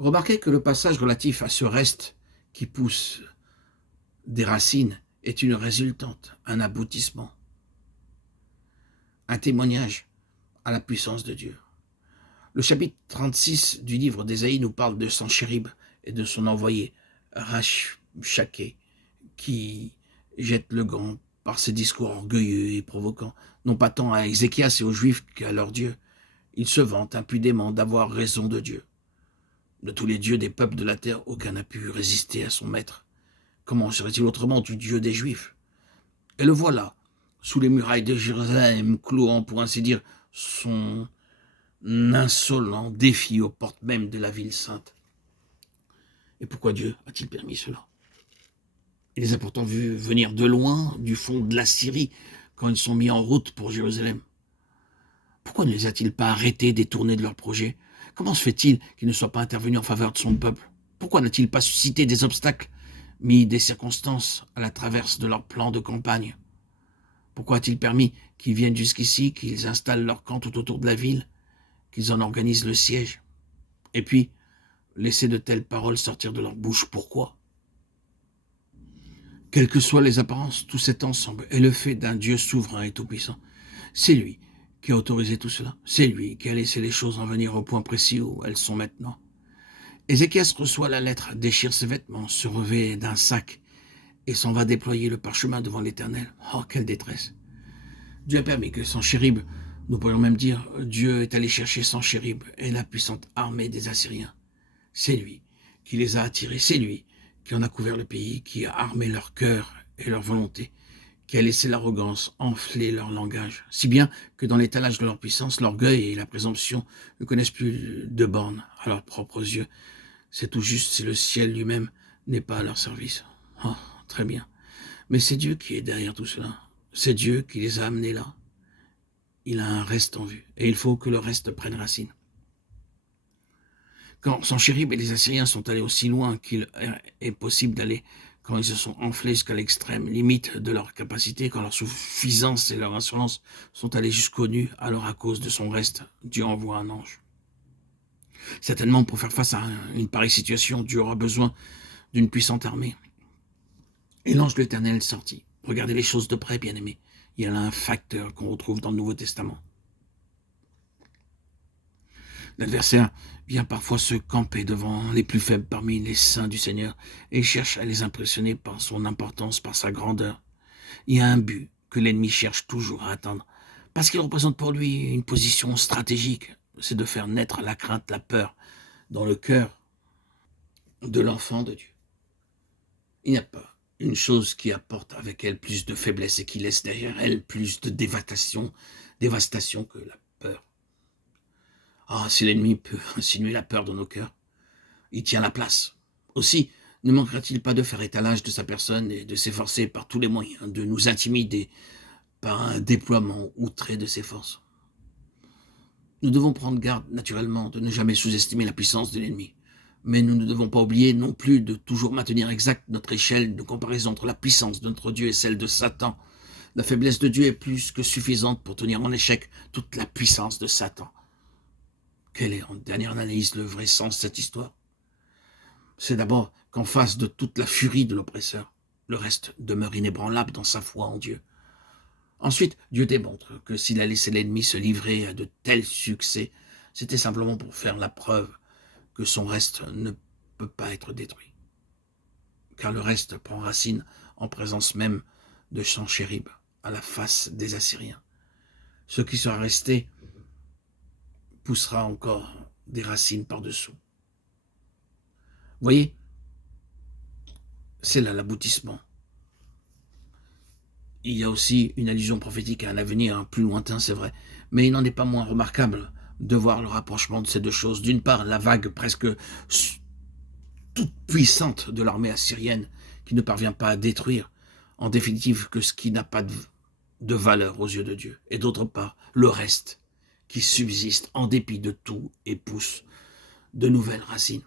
Remarquez que le passage relatif à ce reste qui pousse des racines est une résultante, un aboutissement, un témoignage à la puissance de Dieu. Le chapitre 36 du livre d'Ésaïe nous parle de Sanchérib et de son envoyé Rabshakeh, qui jette le gant par ses discours orgueilleux et provoquants, non pas tant à Ézéchias et aux Juifs qu'à leur Dieu. Il se vante impudemment d'avoir raison de Dieu. De tous les dieux des peuples de la terre, aucun n'a pu résister à son maître. Comment serait-il autrement du Dieu des Juifs? Et le voilà, sous les murailles de Jérusalem, clouant, pour ainsi dire, son insolent défi aux portes même de la ville sainte. Et pourquoi Dieu a-t-il permis cela? Il les a pourtant vus venir de loin, du fond de la Syrie, quand ils sont mis en route pour Jérusalem. Pourquoi ne les a-t-il pas arrêtés, détournés de leur projet? Comment se fait-il qu'il ne soit pas intervenu en faveur de son peuple? Pourquoi n'a-t-il pas suscité des obstacles, mis des circonstances à la traverse de leur plan de campagne? Pourquoi a-t-il permis qu'ils viennent jusqu'ici, qu'ils installent leur camp tout autour de la ville, qu'ils en organisent le siège? Et puis, laisser de telles paroles sortir de leur bouche, pourquoi? Quelles que soient les apparences, tout cet ensemble est le fait d'un Dieu souverain et tout-puissant. C'est lui qui a autorisé tout cela. C'est lui qui a laissé les choses en venir au point précis où elles sont maintenant. Ézéchias reçoit la lettre, déchire ses vêtements, se revêt d'un sac et s'en va déployer le parchemin devant l'Éternel. Oh, quelle détresse! Dieu a permis que Sanchérib, nous pourrions même dire, Dieu est allé chercher Sanchérib et la puissante armée des Assyriens. C'est lui qui les a attirés, c'est lui qui en a couvert le pays, qui a armé leur cœur et leur volonté, qui a laissé l'arrogance enfler leur langage, si bien que dans l'étalage de leur puissance, l'orgueil et la présomption ne connaissent plus de bornes à leurs propres yeux. C'est tout juste si le ciel lui-même n'est pas à leur service. Oh, très bien. Mais c'est Dieu qui est derrière tout cela. C'est Dieu qui les a amenés là. Il a un reste en vue, et il faut que le reste prenne racine. Quand Sanchérib et les Assyriens sont allés aussi loin qu'il est possible d'aller, quand ils se sont enflés jusqu'à l'extrême limite de leur capacité, quand leur suffisance et leur insolence sont allés jusqu'aux nues, alors à cause de son reste, Dieu envoie un ange. Certainement, pour faire face à une pareille situation, Dieu aura besoin d'une puissante armée. Et l'ange de l'Éternel sortit. Regardez les choses de près, bien-aimés. Il y a là un facteur qu'on retrouve dans le Nouveau Testament. L'adversaire vient parfois se camper devant les plus faibles parmi les saints du Seigneur et cherche à les impressionner par son importance, par sa grandeur. Il y a un but que l'ennemi cherche toujours à atteindre, parce qu'il représente pour lui une position stratégique, c'est de faire naître la crainte, la peur dans le cœur de l'enfant de Dieu. Il n'y a pas une chose qui apporte avec elle plus de faiblesse et qui laisse derrière elle plus de dévastation que la peur. Ah, si l'ennemi peut insinuer la peur dans nos cœurs, il tient la place. Aussi, ne manquera-t-il pas de faire étalage de sa personne et de s'efforcer par tous les moyens de nous intimider par un déploiement outré de ses forces. Nous devons prendre garde, naturellement, de ne jamais sous-estimer la puissance de l'ennemi. Mais nous ne devons pas oublier non plus de toujours maintenir exacte notre échelle de comparaison entre la puissance de notre Dieu et celle de Satan. La faiblesse de Dieu est plus que suffisante pour tenir en échec toute la puissance de Satan. Quel est, en dernière analyse, le vrai sens de cette histoire? C'est d'abord qu'en face de toute la furie de l'oppresseur, le reste demeure inébranlable dans sa foi en Dieu. Ensuite, Dieu démontre que s'il a laissé l'ennemi se livrer à de tels succès, c'était simplement pour faire la preuve que son reste ne peut pas être détruit. Car le reste prend racine en présence même de Sanchérib, à la face des Assyriens. Ce qui sera resté poussera encore des racines par-dessous. Voyez, c'est là l'aboutissement. Il y a aussi une allusion prophétique à un avenir plus lointain, c'est vrai, mais il n'en est pas moins remarquable de voir le rapprochement de ces deux choses. D'une part, la vague presque toute puissante de l'armée assyrienne qui ne parvient pas à détruire, en définitive, que ce qui n'a pas de valeur aux yeux de Dieu. Et d'autre part, le reste qui subsiste en dépit de tout et pousse de nouvelles racines.